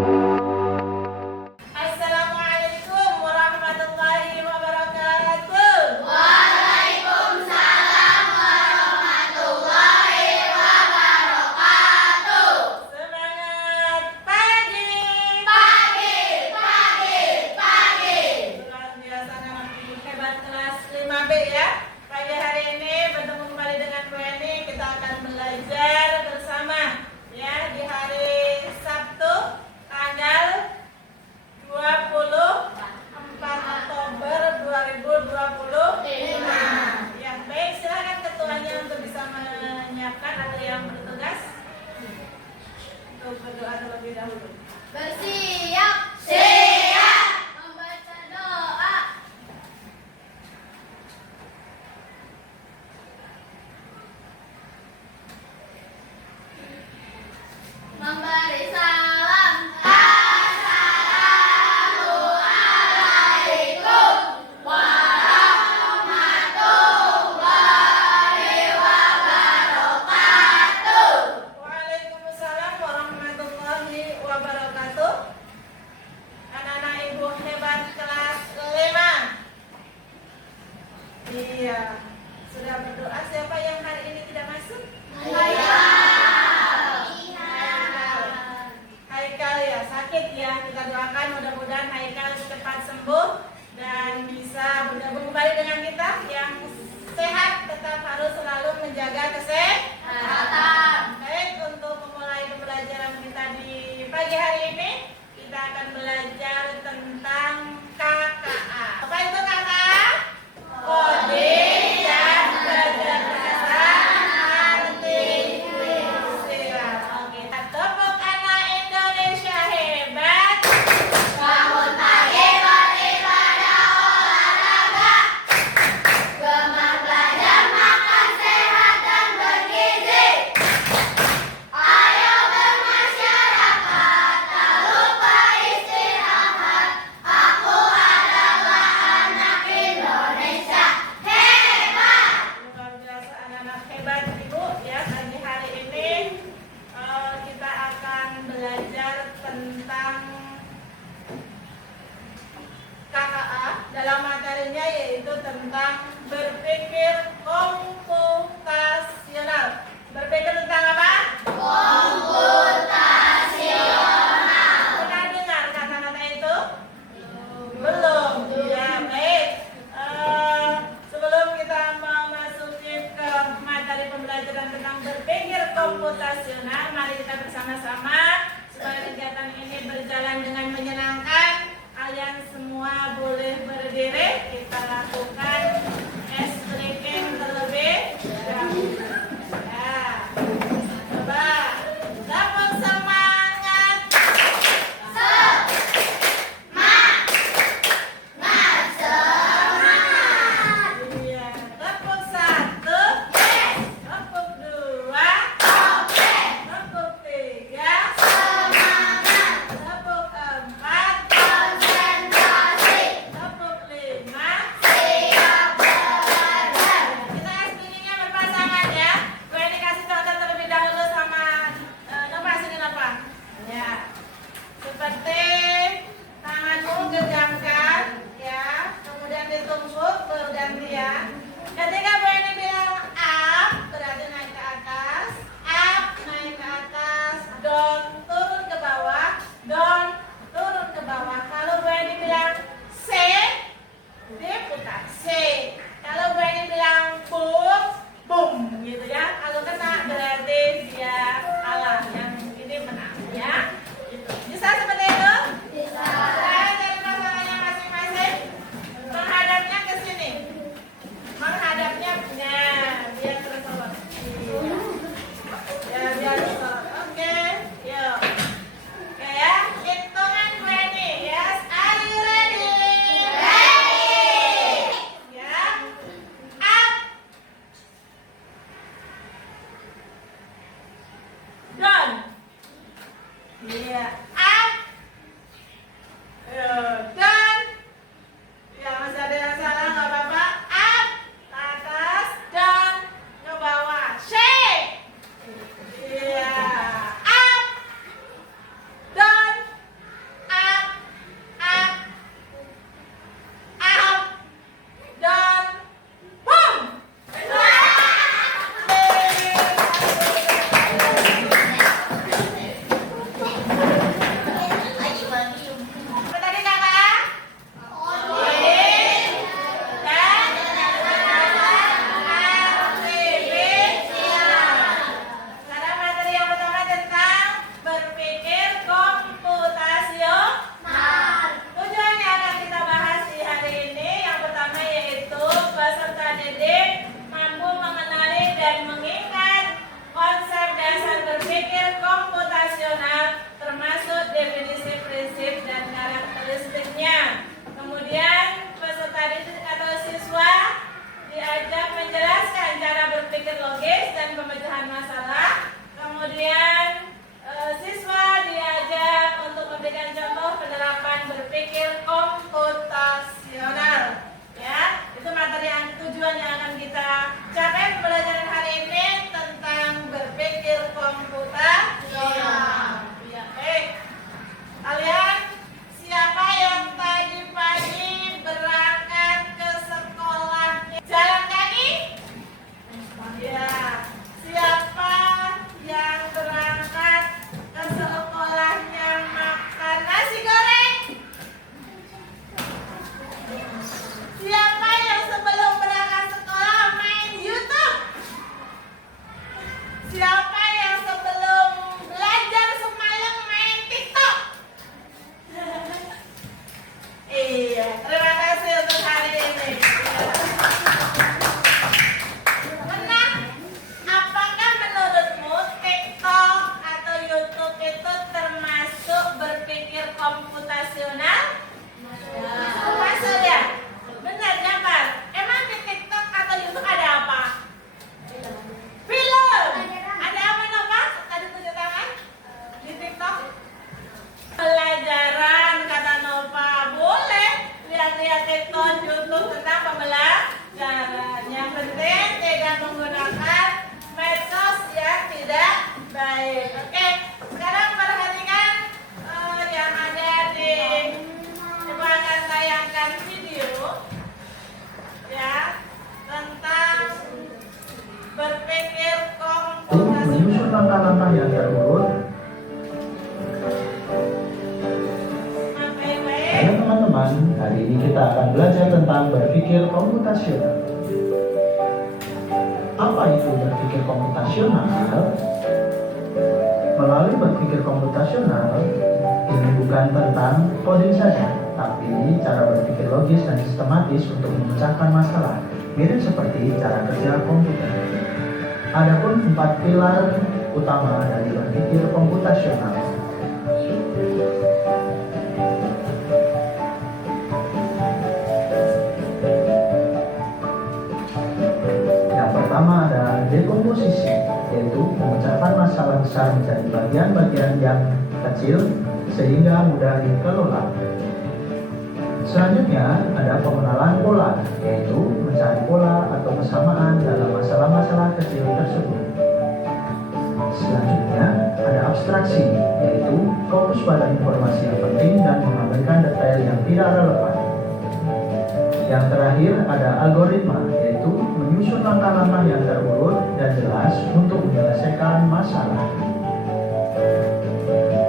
Assalamualaikum warahmatullahi wabarakatuh. Waalaikumsalam warahmatullahi wabarakatuh. Semangat pagi. Pagi, pagi, pagi. Luar biasa anak hebat kelas 5B ya. Pagi hari ini bertemu kembali dengan Bu Eni. Kita akan belajar bersama ya di hari Sabtu tanggal 24 Oktober 2025. Ya, baik, silakan ketuanya untuk bisa menyiapkan atau yang bertugas untuk berdoa terlebih dahulu. Bersiap, siap. Membaca doa. Memberi salam. Assalamualaikum warahmatullahi wabarakatuh. Waalaikumsalam warahmatullahi wabarakatuh. Anak-anak ibu hebat kelas 5. Iya, sudah berdoa. Siapa yang hari ini tidak masuk? Haikal ya, sakit ya. Kita doakan mudah-mudahan Haikal cepat sembuh dan bisa bergabung kembali dengan kita. Yang sehat tetap harus selalu menjaga kesehatan. Baik, untuk memulai pembelajaran kita di pagi hari ini, kita akan belajar tentang KKA. Apa itu KKA? Kode dan kecerdasan artifisial. Oke, tepuk anak Indonesia hebat. Bangun pagi beribadah olahraga. Gemar belajar makan sehat dan bergizi. Ayo bermasyarakat, tak lupa istirahat. Aku adalah anak Indonesia hebat. Luar biasa anak-anak hebat ibu ya. Pagi hari ini kita akan belajar tentang KKA dalam materinya, yaitu tentang berpikir komputasional. Berpikir tentang apa? Komputasional. Pernah dengar kata-kata itu? Belum. Ya, baik. Sebelum kita memasuki ke materi pembelajaran tentang berpikir komputasional, mari kita bersama-sama supaya kegiatan ini berjalan dengan menyenangkan. Kalian semua boleh berdiri. Kita lakukan stretching terlebih dahulu. Ya. Coba. Tepuk semangat. Iya, tepuk 1, tepuk 2, tepuk 3, tepuk 4, tepuk 5. Kita spinning-nya berpasangan ya. Bu Eni kasih contoh terlebih dahulu sama Nova. Sini Nova. Ya. Seperti tanganmu gegangkan ya, kemudian ditumpuk bergantian. Ketika Bu Eni bilang up, berarti naik ke atas, up naik ke atas, down turun ke bawah, down turun ke bawah. Kalau Bu Eni bilang C, diputar C. Kalau Bu Eni bilang boom, boom gitu ya. Kalau kena berarti dia kalah, yang ini menang ya. Gitu. Bisa seperti itu? Saya cari pasangannya masing-masing. Menghadapnya ke sini. Menghadapnya, nah, biar tersorot. Ya, biar tersorot. Oke, yuk. Oke ya, hitungan Bu Eni. Yes, are you ready? Ya. Up. Down. Iya. Up. Down. Ya, masih ada yang salah, nggak apa-apa. Up. Ke atas. Down. Ke bawah. Shake. Iya. Up. Down. ini kita akan belajar tentang berpikir komputasional. Apa itu berpikir komputasional? Melalui berpikir komputasional, ini bukan tentang coding saja, tapi cara berpikir logis dan sistematis untuk memecahkan masalah, mirip seperti cara kerja komputer. Adapun 4 pilar utama dari berpikir komputasional. Yang pertama adalah dekomposisi, yaitu memecahkan masalah besar menjadi bagian-bagian yang kecil sehingga mudah dikelola. Selanjutnya ada pengenalan pola, yaitu mencari pola atau kesamaan dalam masalah-masalah kecil tersebut. Selanjutnya ada abstraksi, yaitu fokus pada informasi yang penting dan mengabaikan detail yang tidak relevan. Yang terakhir ada algoritma, yaitu menyusun langkah-langkah yang terurut dan jelas untuk menyelesaikan masalah.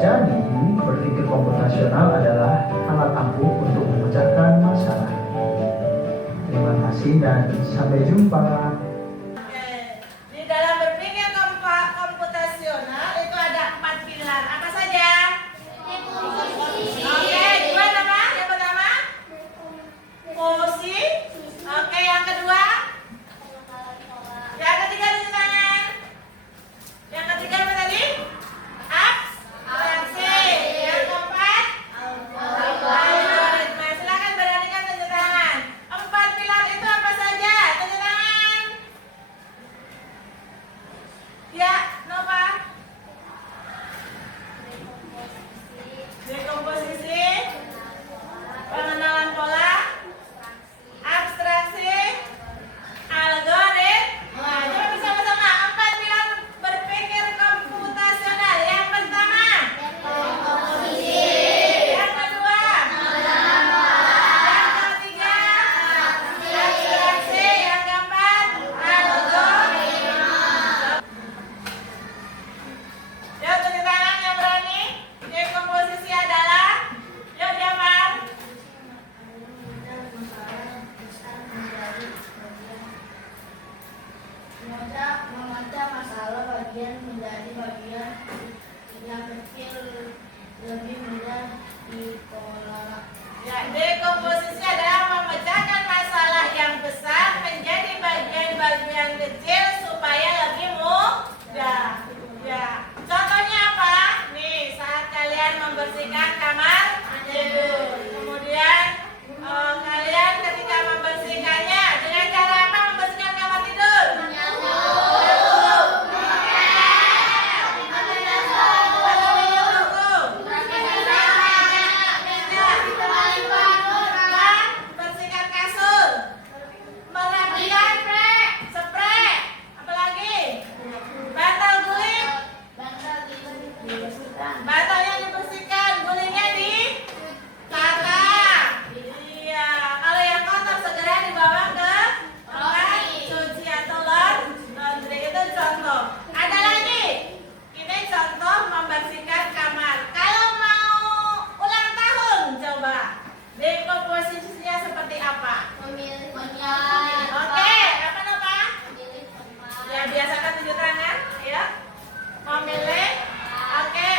Jadi, berpikir komputasional adalah alat ampuh untuk memecahkan masalah. Terima kasih dan sampai jumpa. Oke. Di dalam berpikir komputasional itu ada 4 pilar. Apa saja? Oke, gimana Pak? Yang pertama? Fungsi. Oke, yang kedua? Yang ketiga di tangan. Yang ketiga apa tadi? Abstraksi. Yang keempat? Algoritma. Silakan beranikan tunjuk tangan. 4 pilar itu apa saja? Tunjuk tangan. Ya, Nova. Dekomposisi, pengenalan pola, abstraksi, algoritma. Coba bersama-sama 4 pilar berpikir komputasional. Yang pertama, yang kedua, yang ketiga, abstraksi, yang keempat, algoritma. Yuk tunjuk tangan yang berani. Dekomposisi adalah, yuk Jamar. Memecah masalah bagian menjadi bagian yang kecil lebih mudah dikelola. Ya, dekomposisi adalah memecahkan masalah yang besar menjadi bagian-bagian kecil supaya lebih mudah. Ya, contohnya apa? Nih, saat kalian membersihkan kamar tidur, kemudian kalian ketika membersihkannya dengan cara apa membersihkan kamar tidur? Bersihkan kasur, merapikan spray, apalagi bantal guling, bantal yang dibersihkan, gulingnya ditata. Iya, kalau yang kotor segera dibawa ke tempat cuci atau laundry. Itu contoh. Ada lagi, ini contoh membersihkan kamar. Kalau mau ulang tahun, coba dekomposisinya seperti apa? Oke, apa nama? Ya, biasakan tunjuk tangan, ya. Memilih. Oke.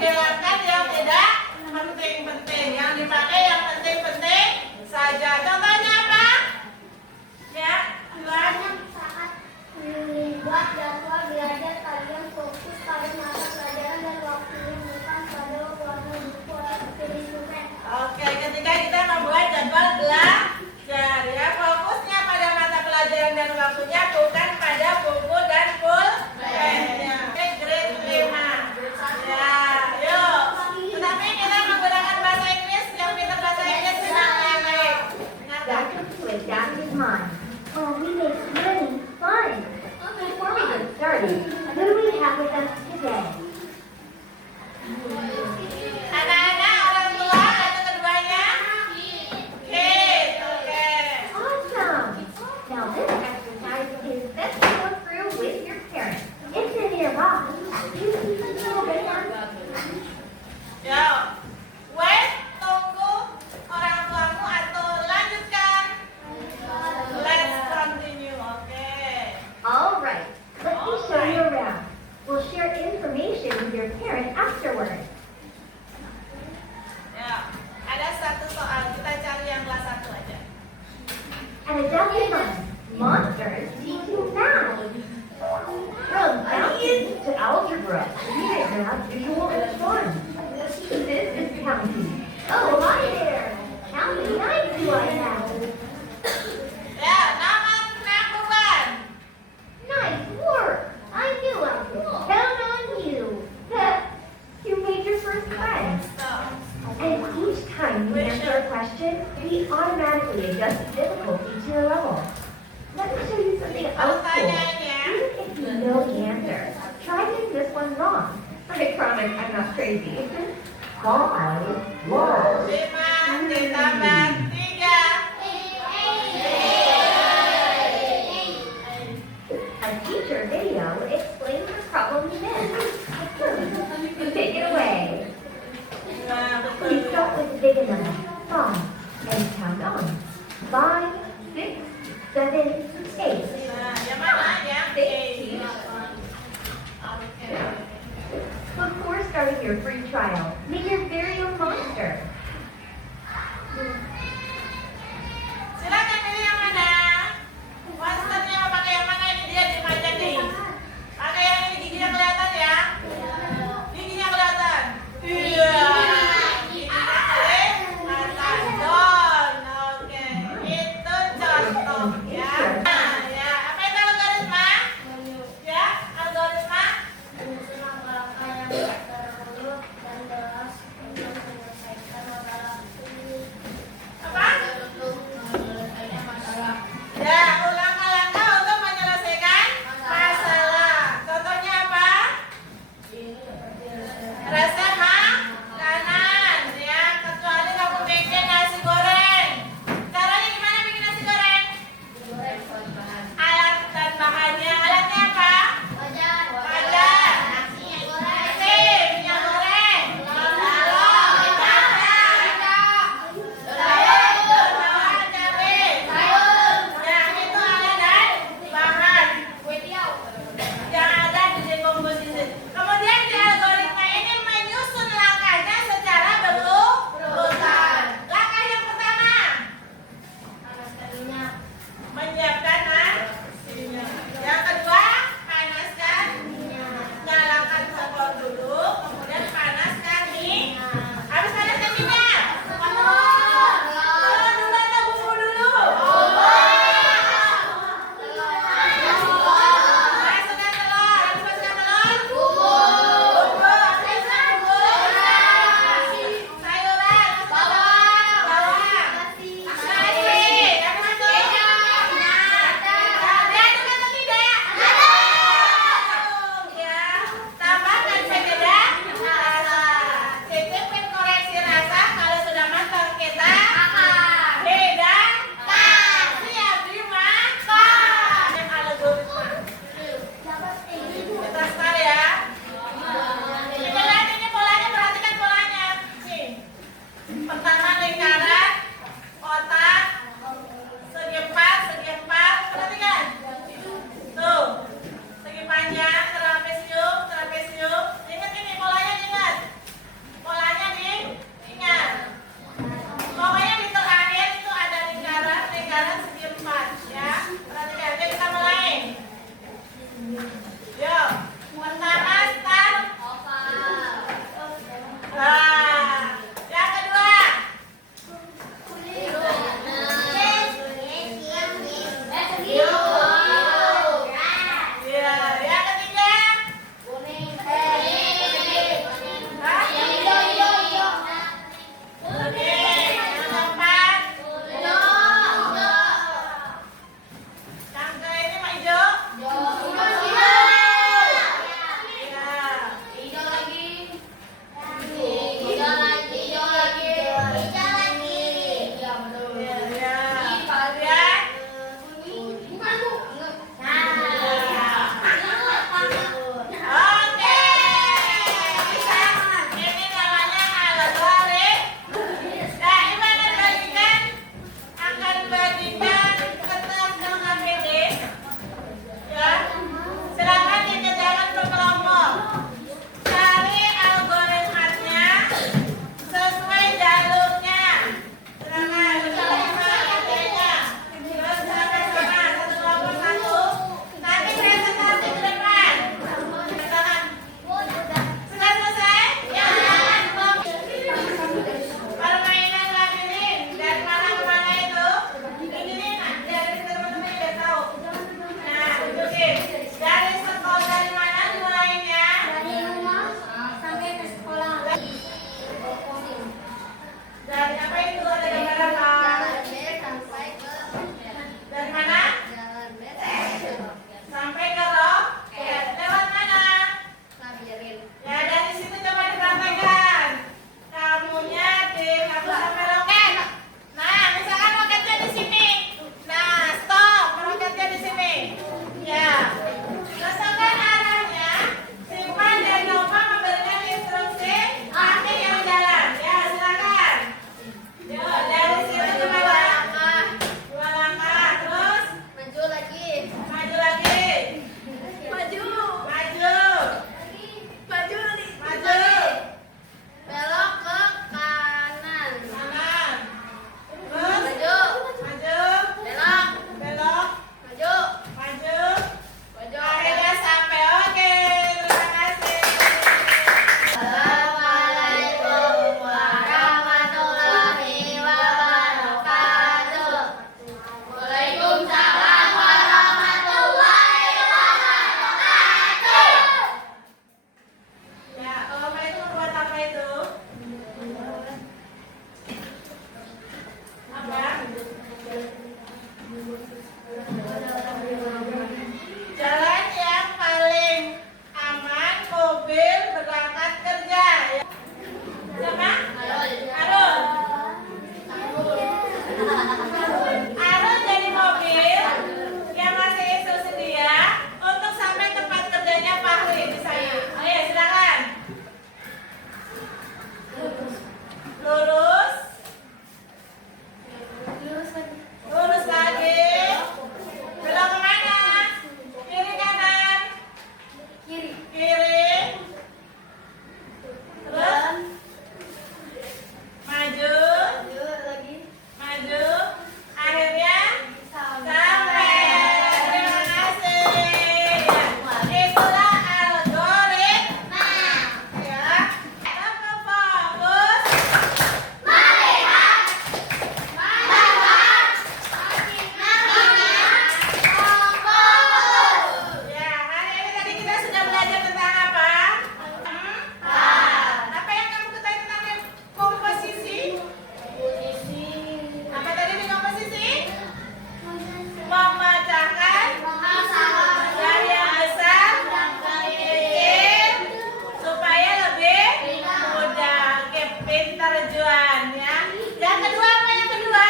menghilangkan yang tidak penting-penting. Yang dipakai yang penting-penting saja. Contohnya apa? Ya, buat Saat membuat jadwal belajar, kalian fokus pada mata pelajaran dan waktunya, bukan pada warna buku atau instrumen. Oke, ketika kita membuat jadwal belajar, ya fokusnya pada mata pelajaran dan waktunya, bukan pada buku dan pulpennya. Oke, grade 5. Ya, yuk. Tetapi kita menggunakan bahasa Inggris, yang pintar bahasa Inggris senang yang baik. Ingatkan. To adapt his mind. Oh, we make learning fun. Before we get started, who do we have with us today? Anak-anak, orang tua atau keduanya? Kids, oke. Awesome! Now this exercise is best to go through with your parents. It's in your box. You see the little band? Yo, wait, tunggu orang tuamu atau lanjutkan. Let's continue, oke. All right. Let me show you around. We'll share information with your parents afterwards. Ya, ada satu soal, kita cari yang kelas 1 aja. An adapted mind. Monsters teach you math. From bounties to algebra, we make math visual and fun. This is counting. Oh, hi there. How many knives do I have? Ya, nama penaklukan. Nice work. I knew I could count on you. You made your first friend. Stop. And each time you answer a question, we automatically adjust the difficulty to your level. Let me show you something else cool. Pertanyaannya, Even if you know the answer, try getting this one wrong. I promise I'm not crazy. 5 was 5 ditambah 3. A teacher video explains the problem then. Take it away. Nah, Please betul. start with the big number, 5, and count on. 5, 6, 7, 8. Nah, yang mana ya? Before starting your free trial, make your very own monster. Silakan pilih yang mana. Monsternya mau pakai yang mana? Ini dia di aja nih. Pakai yang ini, giginya kelihatan ya? Giginya kelihatan. Iya. Giginya kelihatan. Don. Oke. Itu contoh ya. Nah, ya. Apa itu algoritma? Ya, algoritma. Menyusun langkah-langkah yang terurut dan jelas untuk menyelesaikan itu? Apa? Jalan yang paling aman mobil berangkat kerja. Siapa? Arul. Arul jadi mobil yang masih Yesus sedia untuk sampai tempat kerjanya Fahri di sana. Oh ya, silakan. Lurus. Lurus lagi. Belok kemana? Kiri kanan? Kiri. Terus maju. Maju. Akhirnya sampai. Terima kasih. Ya, itulah algoritma. Ya. Apa fokus? Ya, hari ini tadi kita sudah belajar tentang apa? Apa yang kamu ketahui tentang komposisi? Apa tadi di komposisi? Memecahkan dari yang besar kecil supaya lebih mudah. Oke, pintar Juan ya. Yang kedua apa yang kedua?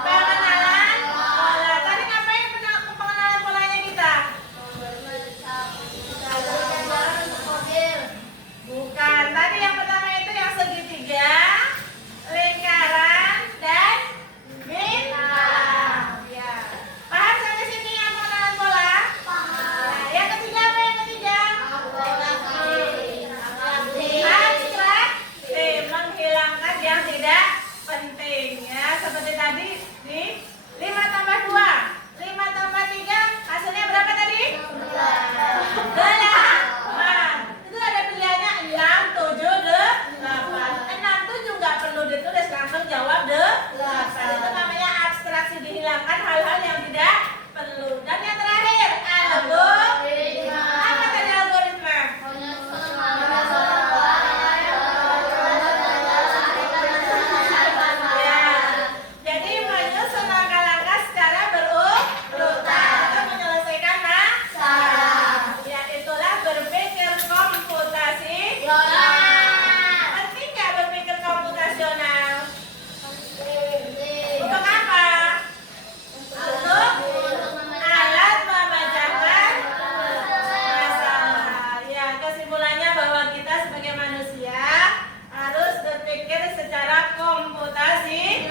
Pengenalan pola. Tadi ngapain pengenalan polanya kita? Bukan. Tadi yang pertama itu yang segitiga, lingkaran, dan bintang. Ya. Paham sampai sini yang pengenalan pola? Nah, yang ketiga apa yang ketiga? Abstrak, menghilangkan yang tidak penting ya. Seperti tadi di 5 tambah 2, 5 tambah 3, hasilnya berapa tadi? 8. Itu ada pilihannya 6, 7, 8. 6, 7 nggak perlu ditulis, langsung jawab 8. Itu namanya abstraksi, dihilangkan hal-hal yang tidak perlu. Dan yang terakhir, algoritma. Apa tadi algoritma? Ya, jadi menyusun langkah-langkah secara berurutan untuk menyelesaikan masalah. Ya, itulah berpikir komputasi. Penting nggak berpikir komputasional? Untuk apa? Untuk alat memecahkan masalah. Ya, kesimpulannya bahwa kita sebagai manusia harus berpikir secara komputasi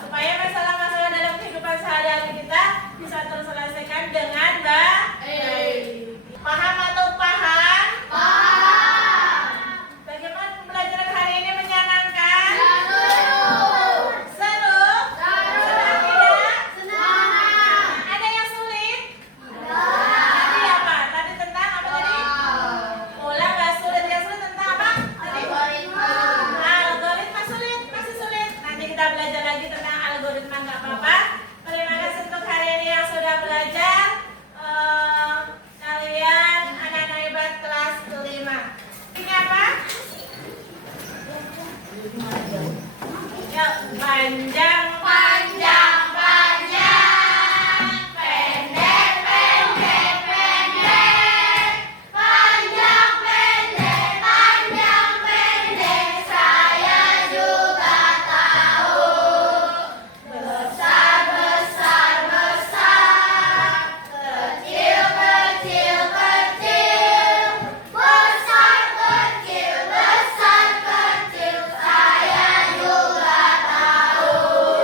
supaya masalah-masalah dalam kehidupan sehari-hari kita bisa terselesaikan dengan baik. Paham atau paham? Bagaimana pembelajaran hari ini menyenangkan? Seru? Senang tidak? Ada yang sulit? Tadi apa? Tadi tentang apa tadi? Pola nggak sulit. Yang sulit tentang apa? Tadi? Algoritma sulit, masih sulit. Nanti kita belajar lagi tentang algoritma, nggak apa-apa. Terima kasih untuk hari ini yang sudah belajar. Kalian anak-anak hebat kelas 5. Ini apa? Yuk, panjang, panjang, panjang, pendek, pendek, pendek, panjang, pendek, panjang, pendek, saya juga tahu. Besar, besar, besar, kecil, kecil, kecil, besar, kecil, besar, kecil, saya juga tahu.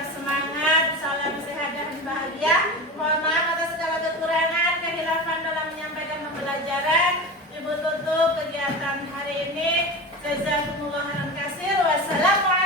tetap semangat, salam sehat dan bahagia. Mohon maaf atas segala kekurangan, kehilafan dalam menyampaikan pembelajaran. Ibu tutup kegiatan hari ini. Jazakumullah khairan katsir. Wassalamualaikum.